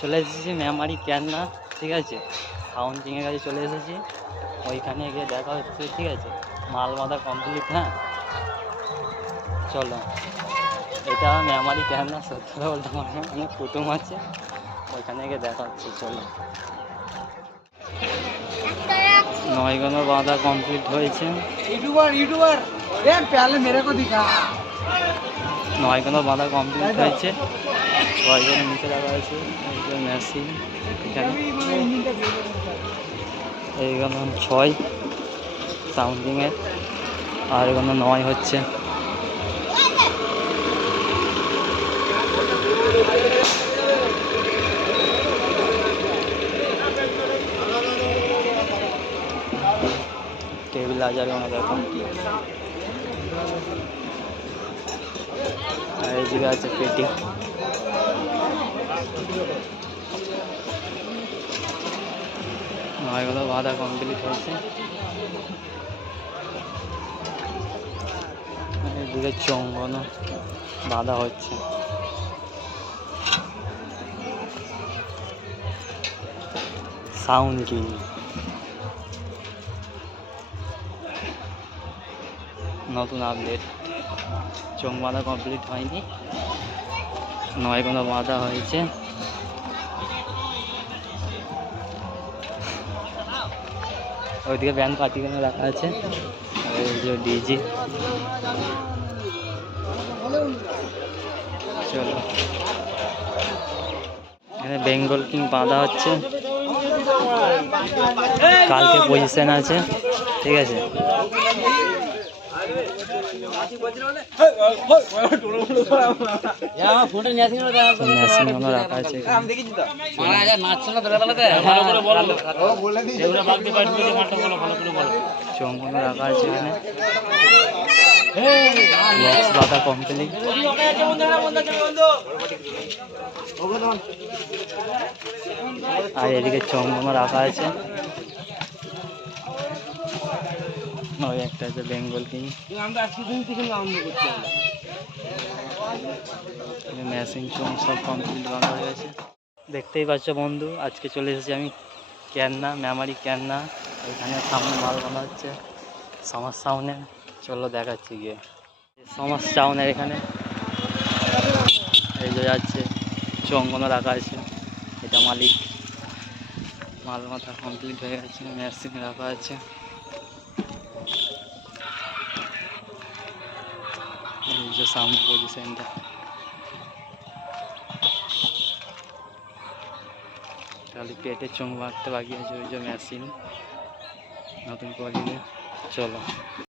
চলে এসেছি মেমারি ক্যাননা, ঠিক আছে। সাউন্ডিংয়ের কাছে চলে এসেছি, ওইখানে গিয়ে দেখা হচ্ছে, ঠিক আছে। মাল বাঁধা কমপ্লিট, হ্যাঁ চলো। এটা মেমারি ক্যাননা, সত্যি কথা বলতে আমার অনেক কুটুম আছে, ওইখানে গিয়ে দেখা হচ্ছে, চলো। নয়গণ বাঁধা কমপ্লিট হয়েছে। নয়গণ বাঁধা কমপ্লিট হয়েছে, 6 জনের নিচে রাখা হয়েছে। এই যে মেশিন এখানে, এইগুলো 6 সাউন্ডিংয়ের, আর এগুলো 9 হচ্ছে। টেবিল আজার দেখো, আর এইদিকে আছে পেটি। নয়গুলো বাঁধা কমপ্লিট হয়েছে। এইদিকে চোঙগুলো বাঁধা হচ্ছে। সাউন্ডিং নতুন আপডেট, চোঙ বাঁধা কমপ্লিট হয়নি, 9 বাঁধা হয়েছে। ওইদিকে ব্যান্ড পার্টিগুলো রাখা আছে, আর এই যে ডিজি। চলো, এখানে বেঙ্গল কিং বাঁধা হচ্ছে, কালকে পজিশন আছে, ঠিক আছে। মেশিনগুলো রাখা আছে, চোঙগুলো রাখা আছে এখানে। বক্স বাঁধা কমপ্লিট, আর এদিকে চোঙগুলো রাখা আছে। ওই একটা আছে বেঙ্গল কিং। মেশিন চোঙ সব কমপ্লিট বাঁধা হয়ে গেছে। দেখতেই পাচ্ছ বন্ধু, আজকে চলে এসেছি আমি ক্যাননা, মেমারি ক্যাননা। ওইখানে সামনে মাল বাঁধা হচ্ছে সমাজ সাউনে। চলো দেখাচ্ছি গিয়ে সমাজ সাউনের এখানে। এই যে যাচ্ছে, চোঙগুলো রাখা আছে, এটা মালিক। মাল মাথা কমপ্লিট হয়ে গেছে, মেশিন রাখা আছে। এই যে সাউন্ড পজিশনটা, খালি পেটের চোঙ বাঁধতে বাকি আছে। ওই যে মেশিন নতুন কোয়ালিটি, চলো।